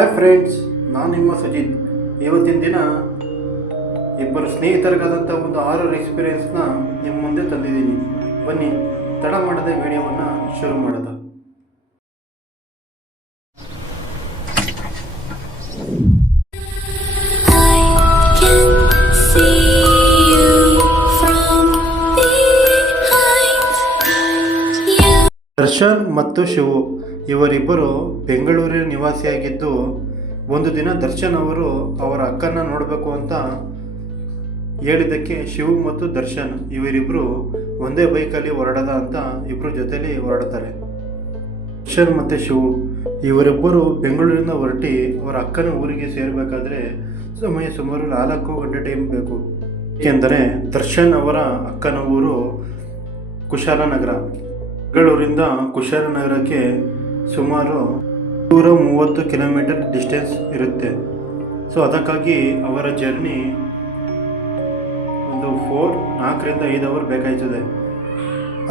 Hi friends, ನಾನು ನಿಮ್ಮ ಸುಜಿತ್. ಇವತ್ತಿನ ದಿನ ಇಬ್ಬರು ಸ್ನೇಹಿತರಿಗಾದಂಥ ಒಂದು ಹಾರರ್ ಎಕ್ಸ್ಪೀರಿಯೆನ್ಸ್ನ ನಿಮ್ಮ ಮುಂದೆ ತಂದಿದ್ದೀನಿ. ಬನ್ನಿ, ತಡ ಮಾಡದೆ ವಿಡಿಯೋವನ್ನು ಶುರು ಮಾಡೋದ. ದರ್ಶನ್ ಮತ್ತು ಶಿವು ಇವರಿಬ್ಬರು ಬೆಂಗಳೂರಿನ ನಿವಾಸಿಯಾಗಿದ್ದು, ಒಂದು ದಿನ ದರ್ಶನ್ ಅವರು ಅವರ ಅಕ್ಕನ ನೋಡಬೇಕು ಅಂತ ಹೇಳಿದ್ದಕ್ಕೆ ಶಿವು ಮತ್ತು ದರ್ಶನ್ ಇವರಿಬ್ಬರು ಒಂದೇ ಬೈಕಲ್ಲಿ ಹೊರಡದ ಅಂತ ಇಬ್ಬರು ಜೊತೆಲಿ ಹೊರಡ್ತಾರೆ. ದರ್ಶನ್ ಮತ್ತು ಶಿವು ಇವರಿಬ್ಬರು ಬೆಂಗಳೂರಿನಿಂದ ಹೊರಟಿ ಅವರ ಅಕ್ಕನ ಊರಿಗೆ ಸೇರಬೇಕಾದ್ರೆ ಸಮಯ ಸುಮಾರು 4 ಗಂಟೆ ಟೈಮ್ ಬೇಕು. ಏಕೆಂದರೆ ದರ್ಶನ್ ಅವರ ಅಕ್ಕನ ಊರು ಕುಶಾಲನಗರ. ಬೆಂಗಳೂರಿಂದ ಕುಶಾಲನಗರಕ್ಕೆ ಸುಮಾರು 130 ಕಿಲೋಮೀಟರ್ ಡಿಸ್ಟೆನ್ಸ್ ಇರುತ್ತೆ. ಸೊ ಅದಕ್ಕಾಗಿ ಅವರ ಜರ್ನಿ ಒಂದು 4ರಿಂದ 5 ಅವರ್ ಬೇಕಾಯ್ತದೆ.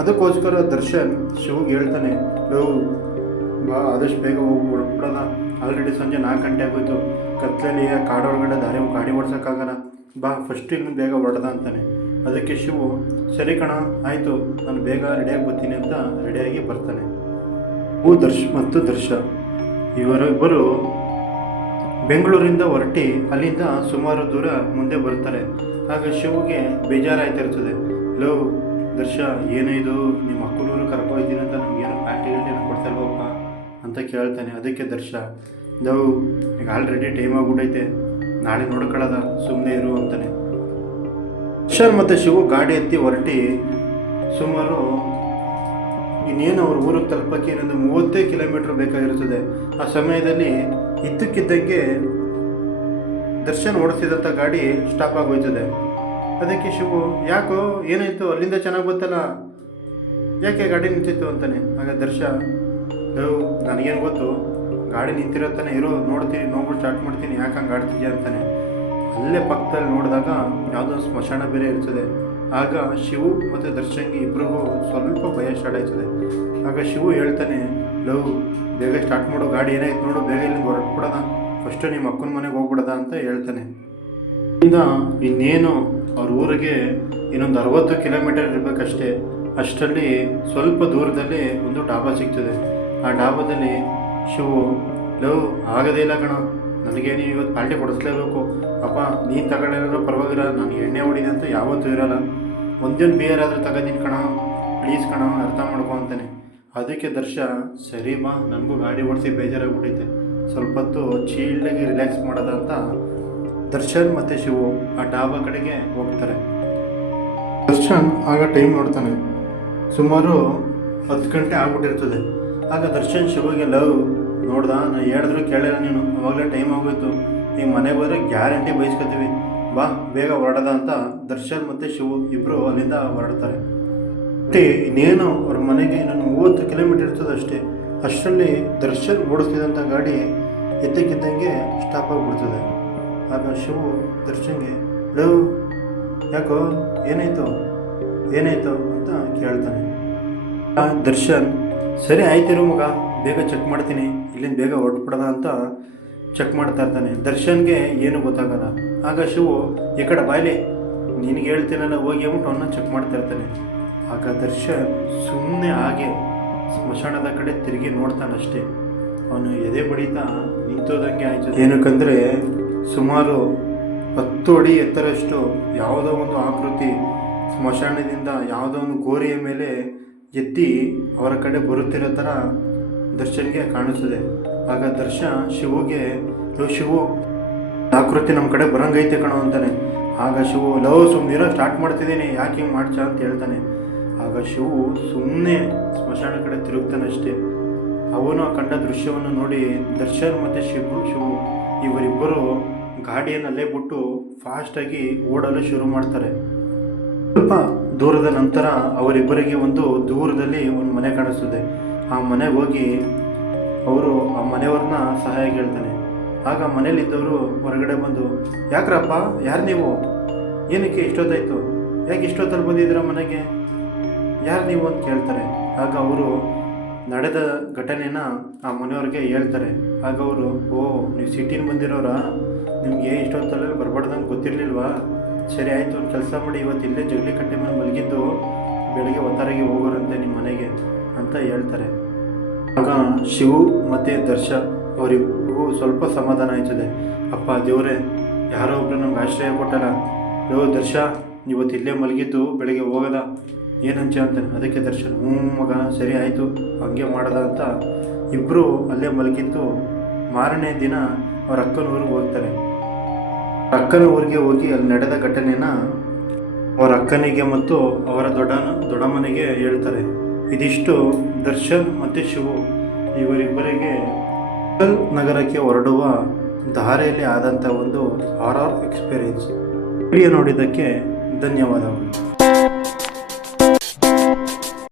ಅದಕ್ಕೋಸ್ಕರ ದರ್ಶನ್ ಶಿವಗೆ ಹೇಳ್ತಾನೆ, ಬಾ ಆದಷ್ಟು ಬೇಗ ಹೋಗಿ ಹೊರಡ್ಬಿಡೋಣ, ಆಲ್ರೆಡಿ ಸಂಜೆ 4 ಗಂಟೆ ಆಗೋಯ್ತು, ಕತ್ತಲಲ್ಲಿ ಕಾಡೊಳಗಡೆ ಗಾಡಿ ಓಡಿಸೋಕ್ಕಾಗಲ್ಲ, ಬಾ ಫಸ್ಟ್ ಇನ್ನು ಬೇಗ ಹೊರಡ್ದ ಅಂತಾನೆ. ಅದಕ್ಕೆ ಶಿವು, ಸರಿ ಕಣ ಆಯಿತು, ನಾನು ಬೇಗ ರೆಡಿಯಾಗಿ ಬರ್ತೀನಿ ಅಂತ ರೆಡಿಯಾಗಿ ಬರ್ತಾನೆ. ದರ್ಶ ಇವರಿಬ್ಬರು ಬೆಂಗಳೂರಿಂದ ಹೊರಟಿ ಅಲ್ಲಿಂದ ಸುಮಾರು ದೂರ ಮುಂದೆ ಬರ್ತಾರೆ. ಆಗ ಶಿವಗೆ ಬೇಜಾರಾಯ್ತಿರ್ತದೆ. ದರ್ಶ, ಏನಿದು ನಿಮ್ಮ ಅಕ್ಕನೂರು ಕರ್ಕೊಯ್ತೀನಿ ಅಂತ ನಮಗೇನೋ ಪ್ಯಾಟಿಗೇನು ಕೊಡ್ತಾರಪ್ಪ ಅಂತ ಕೇಳ್ತಾನೆ. ಅದಕ್ಕೆ ದರ್ಶ, ಈಗ ಆಲ್ರೆಡಿ ಟೈಮ್ ಆಗ್ಬಿಟ್ಟೈತೆ, ನಾಳೆ ನೋಡ್ಕೊಳ್ಳೋದ, ಸುಮ್ಮನೆ ಇರು ಅಂತಾನೆ. ದರ್ಶನ್ ಮತ್ತು ಶಿವು ಗಾಡಿ ಎತ್ತಿ ಹೊರಟಿ ಸುಮಾರು ಇನ್ನೇನು ಅವ್ರ ಊರಿಗೆ ತಲುಪಕ್ಕೆ ಇನ್ನೊಂದು 30 ಕಿಲೋಮೀಟ್ರ್ ಬೇಕಾಗಿರ್ತದೆ. ಆ ಸಮಯದಲ್ಲಿ ಇದ್ದಕ್ಕಿದ್ದಂಗೆ ದರ್ಶನ್ ಓಡಿಸಿದಂಥ ಗಾಡಿ ಸ್ಟಾಪ್ ಆಗೋಯ್ತದೆ. ಅದಕ್ಕೆ ಶಿವು, ಯಾಕೋ ಏನಾಯಿತು, ಅಲ್ಲಿಂದ ಚೆನ್ನಾಗಿ ಗೊತ್ತಲ್ಲ, ಯಾಕೆ ಗಾಡಿ ನಿಂತಿತ್ತು ಅಂತಾನೆ. ಆಗ ದರ್ಶ, ನನಗೇನು ಗೊತ್ತು, ಗಾಡಿ ನಿಂತಿರತ್ತಾನೆ, ಇರೋ ನೋಡ್ತೀನಿ, ನೋಡ್ಬಿಟ್ಟು ಸ್ಟಾರ್ಟ್ ಮಾಡ್ತೀನಿ, ಯಾಕೆ ಹಂಗೆ ಆಡ್ತಿದ್ಯಾ ಅಂತಾನೆ. ಅಲ್ಲೇ ಪಕ್ಕದಲ್ಲಿ ನೋಡಿದಾಗ ಯಾವುದೋ ಸ್ಮಶಾನ ಬೇರೆ ಇರ್ತದೆ. ಆಗ ಶಿವು ಮತ್ತು ದರ್ಶನ್ಗೆ ಇಬ್ಬರಿಗೂ ಸ್ವಲ್ಪ ಭಯ ಸ್ಟಾರ್ಟ್ ಆಯ್ತದೆ. ಆಗ ಶಿವು ಹೇಳ್ತಾನೆ, ಬೇಗ ಸ್ಟಾರ್ಟ್ ಮಾಡು, ಗಾಡಿ ಏನಾಯ್ತು ನೋಡು, ಬೇಗ ಇಲ್ಲಿಂದ ಹೊರಟ್ಬಿಡೋಣ, ಫಸ್ಟು ನಿಮ್ಮ ಅಕ್ಕನ ಮನೆಗೆ ಹೋಗ್ಬಿಡೋದ ಅಂತ ಹೇಳ್ತಾನೆ. ಇಲ್ಲಿಂದ ಇನ್ನೇನು ಅವ್ರ ಊರಿಗೆ ಇನ್ನೊಂದು 60 ಕಿಲೋಮೀಟರ್ ಇರಬೇಕಷ್ಟೇ. ಅಷ್ಟರಲ್ಲಿ ಸ್ವಲ್ಪ ದೂರದಲ್ಲಿ ಒಂದು ಡಾಬಾ ಸಿಗ್ತದೆ. ಆ ಡಾಬಾದಲ್ಲಿ ಶಿವು, ಆಗೋದೇ ಇಲ್ಲ ಕಣ, ನನಗೆ ನೀವು ಇವತ್ತು ಪಾರ್ಟಿ ಕೊಡಿಸ್ಲೇಬೇಕು, ಅಪ್ಪ ನೀನು ತಗೊಂಡಿರೋ ಪರವಾಗಿಲ್ಲ, ನಾನು ಎಣ್ಣೆ ಹೊಡಿದೆ ಅಂತ ಯಾವತ್ತೂ ಇರೋಲ್ಲ, ಒಂದೇನು ಬಿಯರ್ ಆದರೂ ತಗೋತೀನಿ ಕಣ, ಪ್ಲೀಸ್ ಕಣ, ಅರ್ಥ ಮಾಡ್ಕೊ ಅಂತಾನೆ. ಅದಕ್ಕೆ ದರ್ಶ, ಸರಿ ಬಾ, ನನಗೂ ಗಾಡಿ ಓಡಿಸಿ ಬೇಜಾರಾಗ್ಬಿಟ್ಟೈತೆ, ಸ್ವಲ್ಪ ಹೊತ್ತು ಚೀಲ್ಡಾಗಿ ರಿಲ್ಯಾಕ್ಸ್ ಮಾಡೋದ ಅಂತ ದರ್ಶನ್ ಮತ್ತು ಶಿವು ಆ ಡಾಬಾ ಕಡೆಗೆ ಹೋಗ್ತಾರೆ. ದರ್ಶನ್ ಆಗ ಟೈಮ್ ನೋಡ್ತಾನೆ, ಸುಮಾರು 10 ಗಂಟೆ ಆಗ್ಬಿಟ್ಟಿರ್ತದೆ. ಆಗ ದರ್ಶನ್ ಶಿವಗೆ, ನೋಡ್ದ, ನಾನು ಹೇಳಿದ್ರು ಕೇಳಿಲ್ಲ ನೀನು, ಅವಾಗಲೇ ಟೈಮ್ ಆಗೋಯ್ತು, ಈಗ ಮನೆಗೆ ಹೋದರೆ ಗ್ಯಾರಂಟಿ ಬಯಸ್ಕೊತೀವಿ, ಬಾ ಬೇಗ ಹೊರಡದ ಅಂತ ದರ್ಶನ್ ಮತ್ತು ಶಿವು ಇಬ್ಬರು ಅಲ್ಲಿಂದ ಹೊರಡ್ತಾರೆ. ಮತ್ತೆ ಇನ್ನೇನು ಅವ್ರ ಮನೆಗೆ ಇನ್ನೊಂದು 30 ಕಿಲೋಮೀಟರ್ ಇರ್ತದೆ ಅಷ್ಟೇ. ಅಷ್ಟರಲ್ಲಿ ದರ್ಶನ್ ಓಡಿಸ್ತಿದ್ದಂಥ ಗಾಡಿ ಎದ್ದಕ್ಕಿದ್ದಂಗೆ ಸ್ಟಾಪ್ ಆಗಿಬಿಡ್ತದೆ. ಆಗ ಶಿವು ದರ್ಶನ್ಗೆ, ಯಾಕೋ ಏನಾಯಿತು ಅಂತ ಕೇಳ್ತಾನೆ. ದರ್ಶನ್, ಸರಿ ಆಯ್ತಿರು ಮಗ, ಬೇಗ ಚೆಕ್ ಮಾಡ್ತೀನಿ, ಇಲ್ಲಿಂದ ಬೇಗ ಹೊರಟ್ಬಿಡೋದ ಅಂತ ಚೆಕ್ ಮಾಡ್ತಾ ಇರ್ತಾನೆ. ದರ್ಶನ್ಗೆ ಏನು ಗೊತ್ತಾಗಲ್ಲ. ಆಗ ಶಿವು, ಈ ಕಡೆ ಬಾಯ್ಲಿ, ನಿನಗೆ ಹೇಳ್ತೀನಲ್ಲ ಹೋಗಿ ಅಂದ್ಬಿಟ್ಟು ಅವನ್ನ ಚೆಕ್ ಮಾಡ್ತಾ ಇರ್ತಾನೆ. ಆಗ ದರ್ಶನ್ ಸುಮ್ಮನೆ ಹಾಗೆ ಸ್ಮಶಾನದ ಕಡೆ ತಿರುಗಿ ನೋಡ್ತಾನಷ್ಟೇ. ಅವನು ಎದೆ ಬಡಿತಾ ನಿಂತೋದಂಗೆ ಆಯಿತು. ಏನಕ್ಕಂದರೆ ಸುಮಾರು 10 ಅಡಿ ಎತ್ತರಷ್ಟು ಯಾವುದೋ ಒಂದು ಆಕೃತಿ ಸ್ಮಶಾನದಿಂದ ಯಾವುದೋ ಒಂದು ಗೋರಿಯ ಮೇಲೆ ಎತ್ತಿ ಅವರ ಕಡೆ ಬರುತ್ತಿರೋ ಥರ ದರ್ಶನ್ಗೆ ಕಾಣಿಸ್ತದೆ. ಆಗ ದರ್ಶ ಶಿವುಗೆ, ಶಿವು, ಆಕೃತಿ ನಮ್ಮ ಕಡೆ ಬರಂಗೈತೆ ಕಣೋ ಅಂತಾನೆ. ಆಗ ಶಿವು, ಸುಮ್ಮನಿರೋ, ಸ್ಟಾರ್ಟ್ ಮಾಡ್ತಿದ್ದೀನಿ, ಯಾಕೆ ಹಿಂಗೆ ಮಾಡ್ಸ ಅಂತ ಹೇಳ್ತಾನೆ. ಆಗ ಶಿವು ಸುಮ್ಮನೆ ಸ್ಮಶಾನ ಕಡೆ ತಿರುಗ್ತಾನಷ್ಟೇ. ಅವನು ಆ ಕಂಡ ದೃಶ್ಯವನ್ನು ನೋಡಿ ದರ್ಶನ್ ಮತ್ತು ಶಿವು ಇವರಿಬ್ಬರು ಗಾಡಿಯನ್ನಲ್ಲೇ ಬಿಟ್ಟು ಫಾಸ್ಟಾಗಿ ಓಡಲು ಶುರು ಮಾಡ್ತಾರೆ. ಸ್ವಲ್ಪ ದೂರದ ನಂತರ ಅವರಿಬ್ಬರಿಗೆ ಒಂದು ದೂರದಲ್ಲಿ ಒಂದು ಮನೆ ಕಾಣಿಸ್ತದೆ. ಆ ಮನೆಗೆ ಹೋಗಿ ಅವರು ಆ ಮನೆಯವ್ರನ್ನ ಸಹಾಯ ಕೇಳ್ತಾನೆ. ಆಗ ಮನೇಲಿದ್ದವರು ಹೊರಗಡೆ ಬಂದು, ಯಾಕ್ರಪ್ಪ, ಯಾರು ನೀವು, ಏನಕ್ಕೆ ಇಷ್ಟೊತ್ತಾಯಿತು, ಯಾಕೆ ಇಷ್ಟೊತ್ತಲ್ಲಿ ಬಂದಿದ್ದೀರ ಮನೆಗೆ, ಯಾರು ನೀವು ಅಂತ ಕೇಳ್ತಾರೆ. ಆಗ ಅವರು, ನಡೆದ ಘಟನೆನ ಆ ಮನೆಯವ್ರಿಗೆ ಹೇಳ್ತಾರೆ. ಆಗ ಅವರು, ಓ ನೀವು ಸಿಟಿನ ಬಂದಿರೋರಾ, ನಿಮಗೆ ಇಷ್ಟೊತ್ತಲ್ಲಿ ಬರಬಾರ್ದಂಗೆ ಗೊತ್ತಿರಲಿಲ್ವಾ? ಸರಿ ಆಯಿತು, ಒಂದು ಕೆಲಸ ಮಾಡಿ, ಇವತ್ತು ಇಲ್ಲೇ ಜಗಲಿ ಕಟ್ಟೆ ಮೇಲೆ ಮಲಗಿದ್ದು ಬೆಳಗ್ಗೆ ಒತ್ತಾರಿಗೆ ಹೋಗೋರಂತೆ ನಿಮ್ಮ ಮನೆಗೆ ಅಂತ ಹೇಳ್ತಾರೆ. ಆಗ ಶಿವು ಮತ್ತು ದರ್ಶ ಅವರಿಗೂ ಸ್ವಲ್ಪ ಸಮಾಧಾನ ಆಯ್ತದೆ. ಅಪ್ಪ ದೇವರೇ, ಯಾರೋ ಒಬ್ರು ನಮ್ಗೆ ಆಶ್ರಯ ಕೊಟ್ಟಲ್ಲ. ದರ್ಶ, ಇವತ್ತು ಇಲ್ಲೇ ಮಲಗಿದ್ದು ಬೆಳಗ್ಗೆ ಹೋಗೋದ ಏನಂಚ ಅಂತಾನೆ. ಅದಕ್ಕೆ ದರ್ಶನ್, ಮಗ ಸರಿ ಆಯಿತು, ಹಂಗೆ ಮಾಡೋದ ಅಂತ ಇಬ್ಬರು ಅಲ್ಲೇ ಮಲಗಿದ್ದು ಮಾರನೇ ದಿನ ಅವ್ರ ಅಕ್ಕನ ಊರಿಗೆ ಹೋಗ್ತಾರೆ. ಅಕ್ಕನ ಊರಿಗೆ ಹೋಗಿ ಅಲ್ಲಿ ನಡೆದ ಘಟನೆನ ಅವರ ಅಕ್ಕನಿಗೆ ಮತ್ತು ಅವರ ದೊಡ್ಡಮ್ಮನಿಗೆ ಹೇಳ್ತಾರೆ. ಇದಿಷ್ಟು ದರ್ಶನ್ ಮತ್ತು ಶಿವು ಇವರಿಬ್ಬರಿಗೆ ನಗರಕ್ಕೆ ಹೊರಡುವ ದಾರಿಯಲ್ಲಿ ಆದಂಥ ಒಂದು ಹಾರರ್ ಎಕ್ಸ್ಪೀರಿಯನ್ಸ್. ವಿಡಿಯೋ ನೋಡಿದ್ದಕ್ಕೆ ಧನ್ಯವಾದಗಳು.